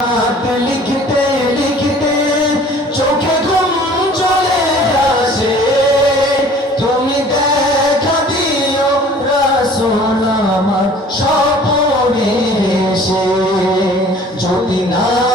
লিখতে লিখতে চোখে ঘুম চলে আসে, তুমি দেখা দিও রাসূল আমার স্বপ্নে এসে, যদি না